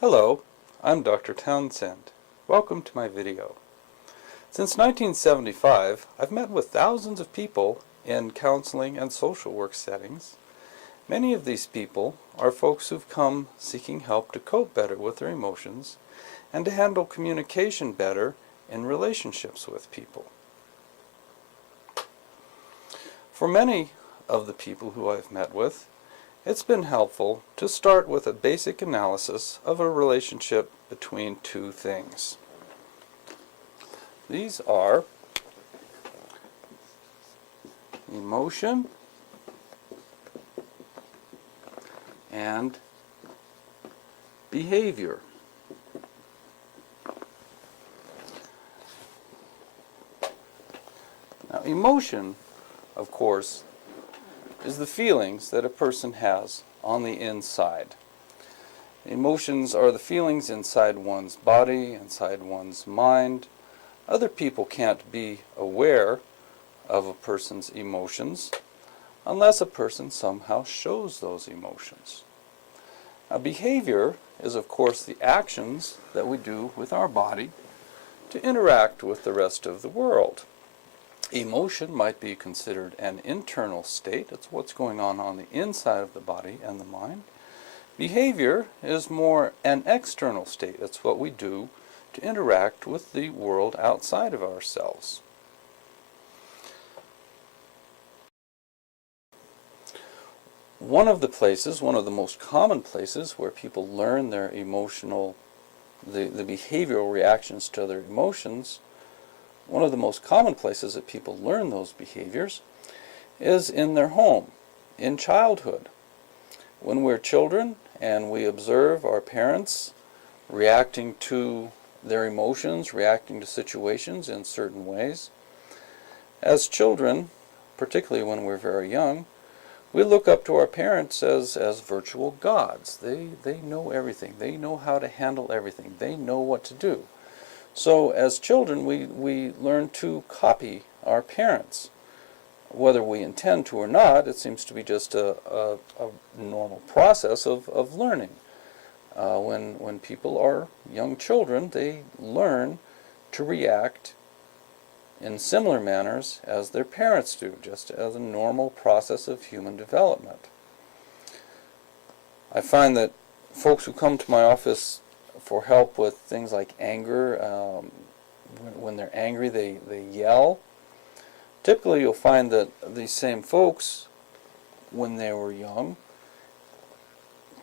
Hello, I'm Dr. Townsend. Welcome to my video. Since 1975, I've met with thousands of people in counseling and social work settings. Many of these people are folks who've come seeking help to cope better with their emotions and to handle communication better in relationships with people. For many of the people who I've met with, it's been helpful to start with a basic analysis of a relationship between two things. These are emotion and behavior. Now, emotion, of course, is the feelings that a person has on the inside. Emotions are the feelings inside one's body, inside one's mind. Other people can't be aware of a person's emotions unless a person somehow shows those emotions. Now, behavior is, of course, the actions that we do with our body to interact with the rest of the world. Emotion might be considered an internal state. It's what's going on the inside of the body and the mind. Behavior is more an external state. It's what we do to interact with the world outside of ourselves. One of the most common places where people learn their the behavioral reactions to their emotions, one of the most common places that people learn those behaviors is in their home, in childhood. When we're children and we observe our parents reacting to their emotions, reacting to situations in certain ways, as children, particularly when we're very young, we look up to our parents as virtual gods. They know everything. They know how to handle everything. They know what to do. So as children, we learn to copy our parents. Whether we intend to or not, it seems to be just a normal process of learning. When people are young children, they learn to react in similar manners as their parents do, just as a normal process of human development. I find that folks who come to my office for help with things like anger, when they're angry they yell. Typically you'll find that these same folks, when they were young,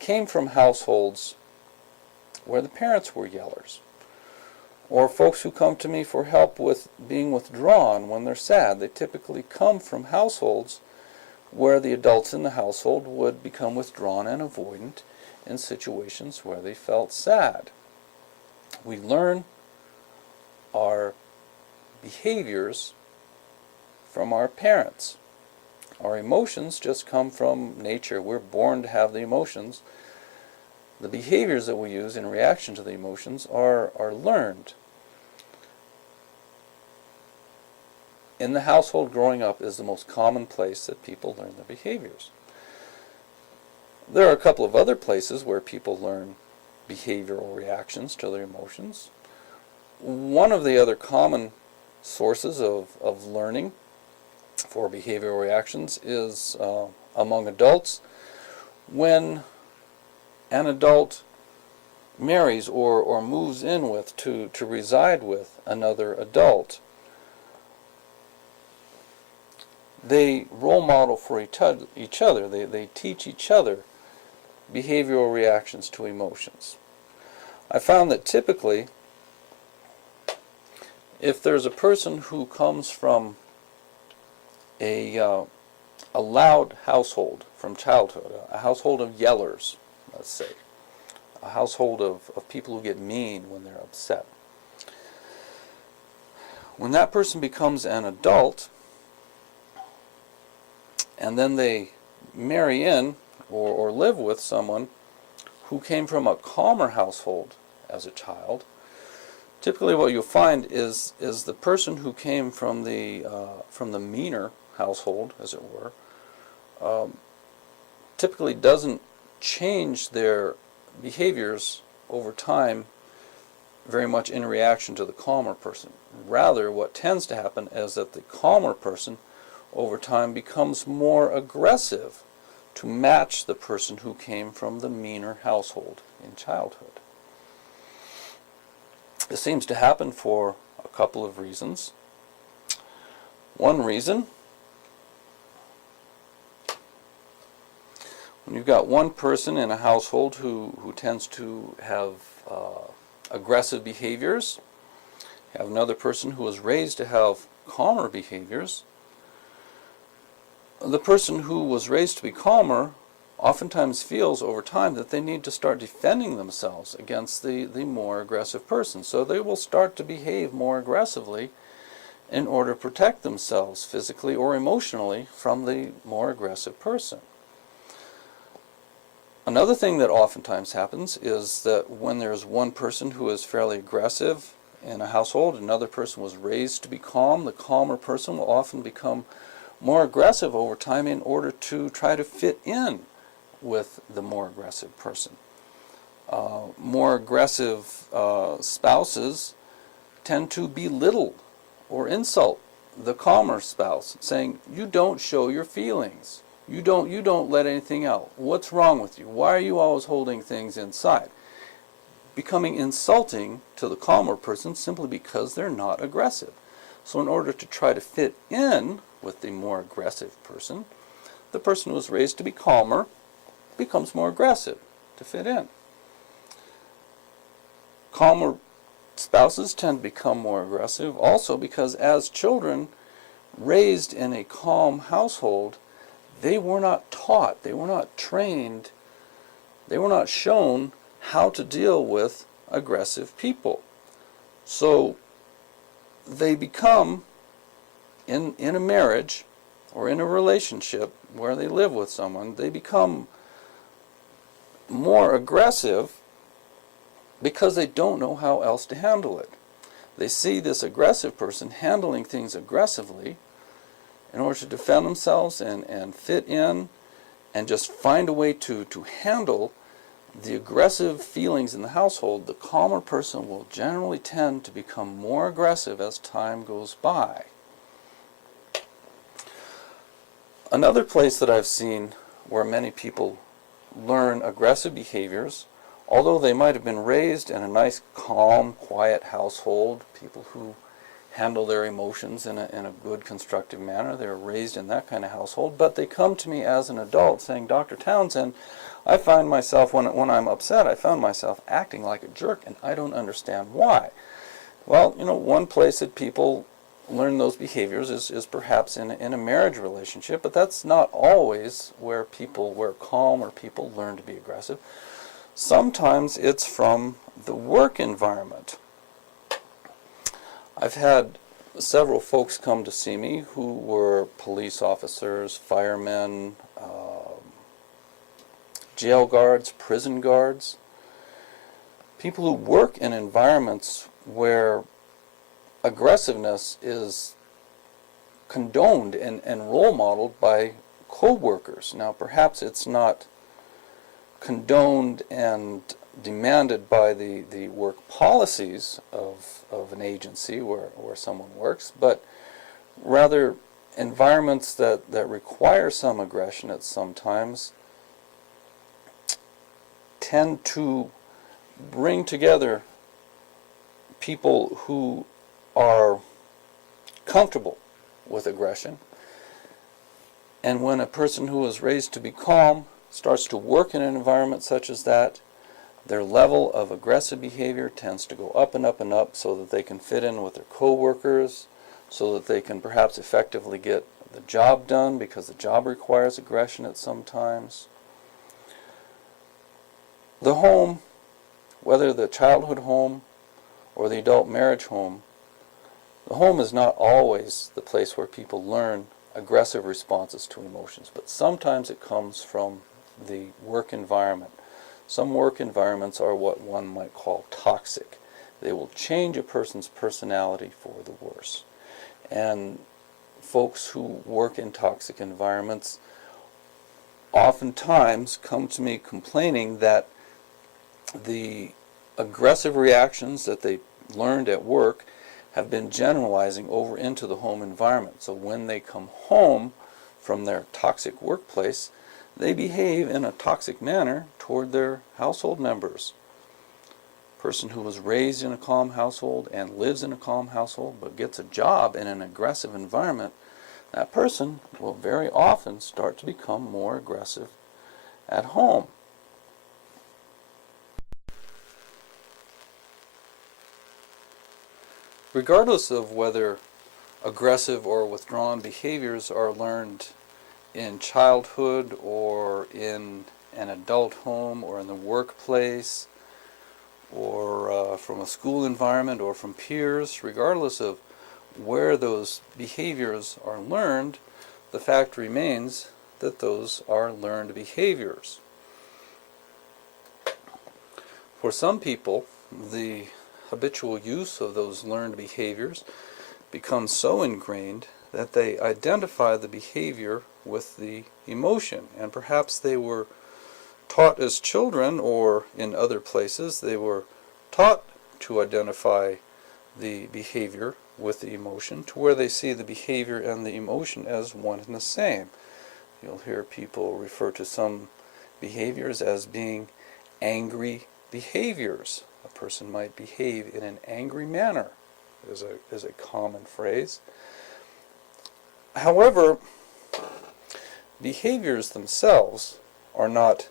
came from households where the parents were yellers. Or folks who come to me for help with being withdrawn when they're sad, they typically come from households where the adults in the household would become withdrawn and avoidant in situations where they felt sad. We learn our behaviors from our parents. Our emotions just come from nature. We're born to have the emotions. The behaviors that we use in reaction to the emotions are learned. In the household, growing up is the most common place that people learn their behaviors. There are a couple of other places where people learn behavioral reactions to their emotions. One of the other common sources of learning for behavioral reactions is among adults. When an adult marries or moves in with to reside with another adult, they role model for each other. They teach each other behavioral reactions to emotions. I found that typically, if there's a person who comes from a loud household from childhood, a household of yellers, let's say, a household of people who get mean when they're upset, when that person becomes an adult and then they marry in or live with someone who came from a calmer household as a child, typically what you'll find is the person who came from the meaner household, as it were, typically doesn't change their behaviors over time very much in reaction to the calmer person. Rather, what tends to happen is that the calmer person over time becomes more aggressive to match the person who came from the meaner household in childhood. This seems to happen for a couple of reasons. One reason, when you've got one person in a household who tends to have aggressive behaviors, you have another person who was raised to have calmer behaviors, the person who was raised to be calmer oftentimes feels over time that they need to start defending themselves against the more aggressive person. So they will start to behave more aggressively in order to protect themselves physically or emotionally from the more aggressive person. Another thing that oftentimes happens is that when there's one person who is fairly aggressive in a household, another person was raised to be calm, the calmer person will often become more aggressive over time in order to try to fit in with the more aggressive person. More aggressive spouses tend to belittle or insult the calmer spouse, saying, "You don't show your feelings. You don't let anything out. What's wrong with you? Why are you always holding things inside?" Becoming insulting to the calmer person simply because they're not aggressive. So in order to try to fit in with the more aggressive person, the person who was raised to be calmer becomes more aggressive to fit in. Calmer spouses tend to become more aggressive also because as children raised in a calm household, they were not taught, they were not trained, they were not shown how to deal with aggressive people. So they become, in a marriage or in a relationship where they live with someone, they become more aggressive because they don't know how else to handle it. They see this aggressive person handling things aggressively in order to defend themselves and fit in and just find a way to handle the aggressive feelings in the household. The calmer person will generally tend to become more aggressive as time goes by. Another place that I've seen where many people learn aggressive behaviors, although they might have been raised in a nice, calm, quiet household, people who handle their emotions in a good, constructive manner, they're raised in that kind of household, but they come to me as an adult saying, "Dr. Townsend, I find myself, when I'm upset, I found myself acting like a jerk, and I don't understand why." Well, one place that people learn those behaviors is perhaps in a marriage relationship, but that's not always where calm or people learn to be aggressive. Sometimes it's from the work environment. I've had several folks come to see me who were police officers, firemen, jail guards, prison guards, people who work in environments where aggressiveness is condoned and role modeled by co-workers. Now, perhaps it's not condoned and demanded by the work policies of an agency where someone works, but rather environments that require some aggression at some times tend to bring together people who are comfortable with aggression. And when a person who is raised to be calm starts to work in an environment such as that, their level of aggressive behavior tends to go up and up and up so that they can fit in with their co-workers, so that they can perhaps effectively get the job done because the job requires aggression at some times. The home, whether the childhood home or the adult marriage home, the home is not always the place where people learn aggressive responses to emotions, but sometimes it comes from the work environment. Some work environments are what one might call toxic. They will change a person's personality for the worse. And folks who work in toxic environments oftentimes come to me complaining that the aggressive reactions that they learned at work have been generalizing over into the home environment. So when they come home from their toxic workplace, they behave in a toxic manner toward their household members. A person who was raised in a calm household and lives in a calm household but gets a job in an aggressive environment, that person will very often start to become more aggressive at home. Regardless of whether aggressive or withdrawn behaviors are learned in childhood or in an adult home or in the workplace or from a school environment or from peers, regardless of where those behaviors are learned, the fact remains that those are learned behaviors. For some people, the habitual use of those learned behaviors becomes so ingrained that they identify the behavior with the emotion, and perhaps they were taught as children or in other places they were taught to identify the behavior with the emotion to where they see the behavior and the emotion as one and the same. You'll hear people refer to some behaviors as being angry behaviors. A person might behave in an angry manner is a common phrase. However, behaviors themselves are not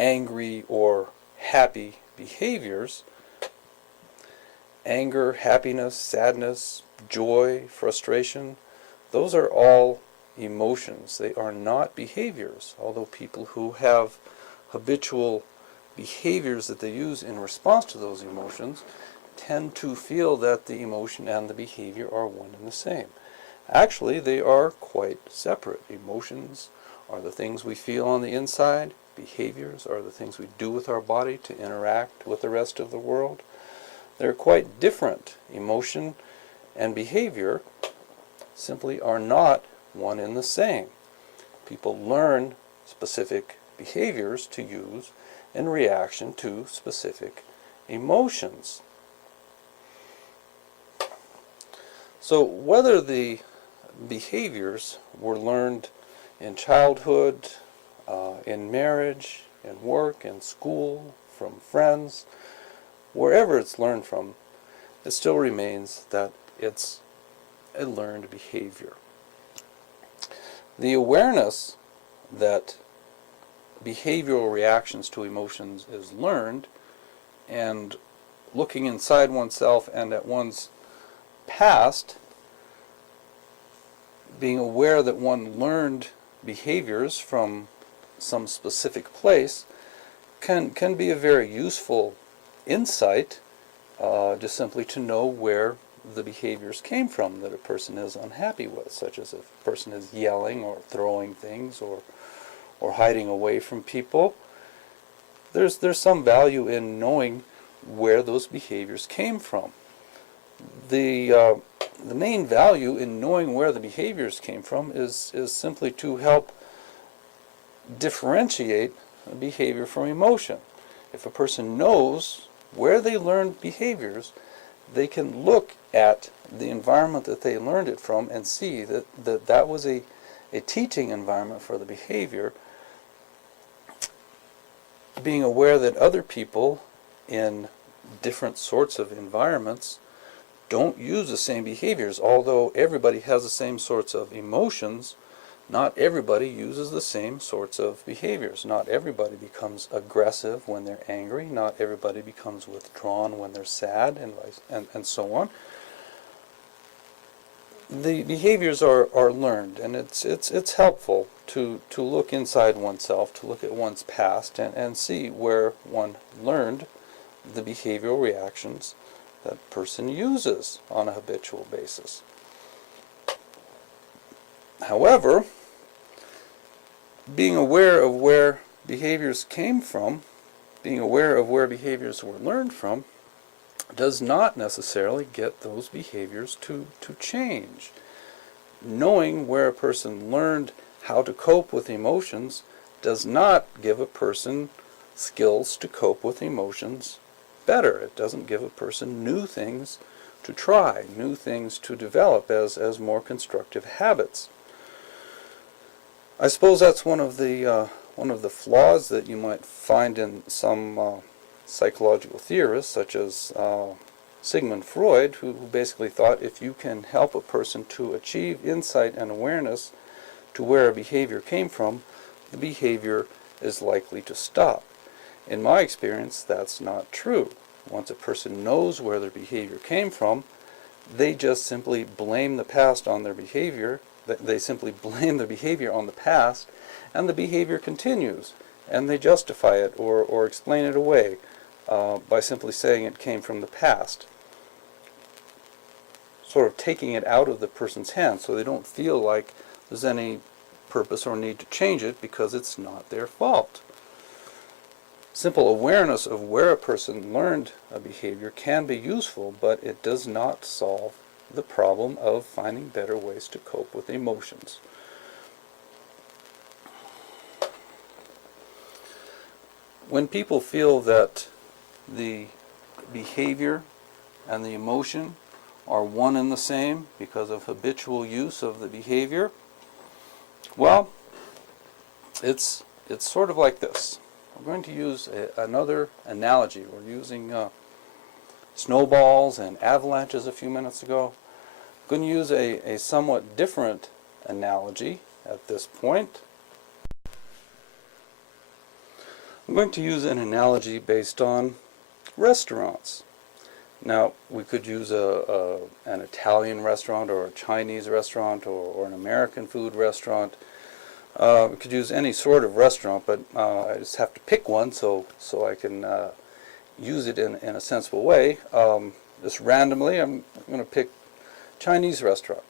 angry or happy behaviors. Anger, happiness, sadness, joy, frustration, those are all emotions. They are not behaviors, although people who have habitual behaviors that they use in response to those emotions tend to feel that the emotion and the behavior are one and the same. Actually, they are quite separate. Emotions are the things we feel on the inside. Behaviors are the things we do with our body to interact with the rest of the world. They're quite different. Emotion and behavior simply are not one and the same. People learn specific behaviors to use in reaction to specific emotions. So whether the behaviors were learned in childhood, in marriage, in work, in school, from friends, wherever it's learned from, it still remains that it's a learned behavior. The awareness that behavioral reactions to emotions is learned, and looking inside oneself and at one's past, being aware that one learned behaviors from some specific place can be a very useful insight, just simply to know where the behaviors came from that a person is unhappy with, such as if a person is yelling or throwing things or hiding away from people. There's some value in knowing where those behaviors came from. The main value in knowing where the behaviors came from is simply to help differentiate behavior from emotion. If a person knows where they learned behaviors, they can look at the environment that they learned it from and see that was a teaching environment for the behavior. Being aware that other people in different sorts of environments don't use the same behaviors. Although everybody has the same sorts of emotions, not everybody uses the same sorts of behaviors. Not everybody becomes aggressive when they're angry. Not everybody becomes withdrawn when they're sad, and so on. The behaviors are learned, and it's helpful to look inside oneself, to look at one's past, and see where one learned the behavioral reactions that person uses on a habitual basis. However, being aware of where behaviors came from, being aware of where behaviors were learned from, does not necessarily get those behaviors to change. Knowing where a person learned how to cope with emotions does not give a person skills to cope with emotions better. It doesn't give a person new things to try, new things to develop as more constructive habits. I suppose that's one of the flaws that you might find in some psychological theorists, such as Sigmund Freud, who basically thought if you can help a person to achieve insight and awareness to where a behavior came from, the behavior is likely to stop. In my experience, that's not true. Once a person knows where their behavior came from, they just simply blame the past on their behavior. They simply blame their behavior on the past, and the behavior continues, and they justify it or explain it away by simply saying it came from the past, sort of taking it out of the person's hands so they don't feel like there's any purpose or need to change it because it's not their fault. Simple awareness of where a person learned a behavior can be useful, but it does not solve the problem of finding better ways to cope with emotions. When people feel that the behavior and the emotion are one and the same because of habitual use of the behavior, well, it's sort of like this. We're going to use another analogy. We're using snowballs and avalanches a few minutes ago. I'm going to use a somewhat different analogy at this point. I'm going to use an analogy based on restaurants. Now, we could use an Italian restaurant or a Chinese restaurant or an American food restaurant. We could use any sort of restaurant, but I just have to pick one so I can use it in a sensible way. Just randomly, I'm going to pick Chinese restaurant.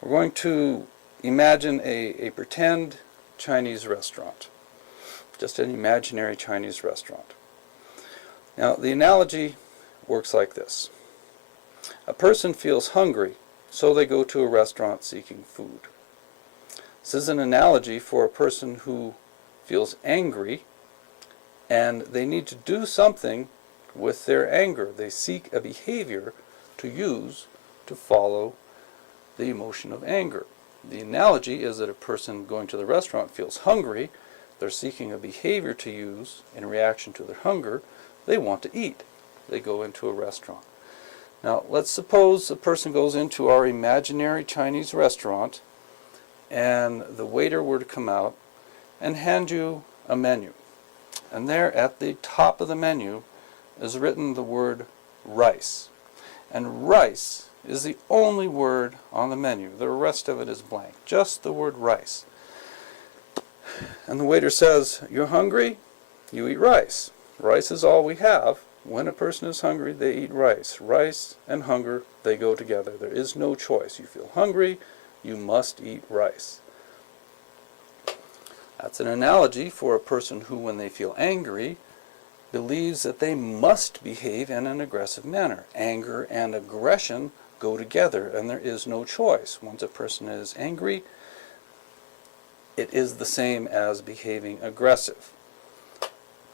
We're going to imagine a pretend Chinese restaurant, just an imaginary Chinese restaurant. Now, the analogy works like this. A person feels hungry, so they go to a restaurant seeking food. This is an analogy for a person who feels angry and they need to do something with their anger. They seek a behavior to use to follow the emotion of anger. The analogy is that a person going to the restaurant feels hungry. They're seeking a behavior to use in reaction to their hunger. They want to eat. They go into a restaurant. Now, let's suppose a person goes into our imaginary Chinese restaurant and the waiter were to come out and hand you a menu. And there at the top of the menu is written the word rice. And rice is the only word on the menu. The rest of it is blank. Just the word rice. And the waiter says, "You're hungry? You eat rice. Rice is all we have. When a person is hungry, they eat rice. Rice and hunger, they go together. There is no choice. You feel hungry, you must eat rice." That's an analogy for a person who, when they feel angry, believes that they must behave in an aggressive manner. Anger and aggression go together, and there is no choice. Once a person is angry, it is the same as behaving aggressive.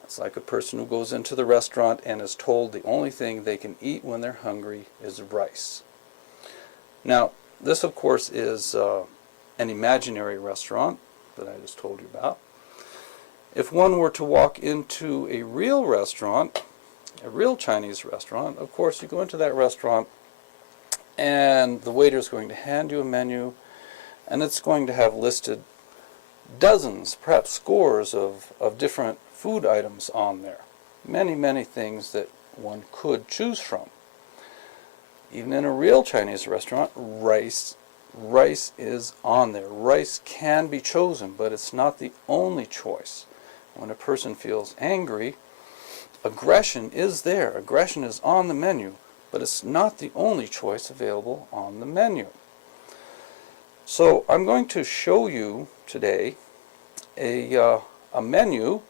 It's like a person who goes into the restaurant and is told the only thing they can eat when they're hungry is rice. Now, this of course is an imaginary restaurant that I just told you about. If one were to walk into a real restaurant, a real Chinese restaurant, of course you go into that restaurant and the waiter is going to hand you a menu and it's going to have listed dozens, perhaps scores of different food items on there. Many, many things that one could choose from. Even in a real Chinese restaurant, rice is on there. Rice can be chosen, but it's not the only choice. When a person feels angry, aggression is there. Aggression is on the menu, but it's not the only choice available on the menu. So I'm going to show you today a menu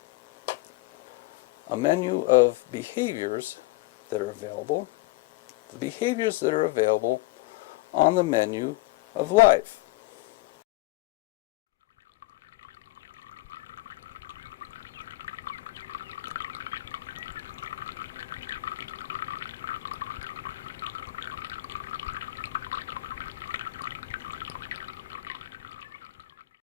of behaviors that are available, the behaviors that are available on the menu of life.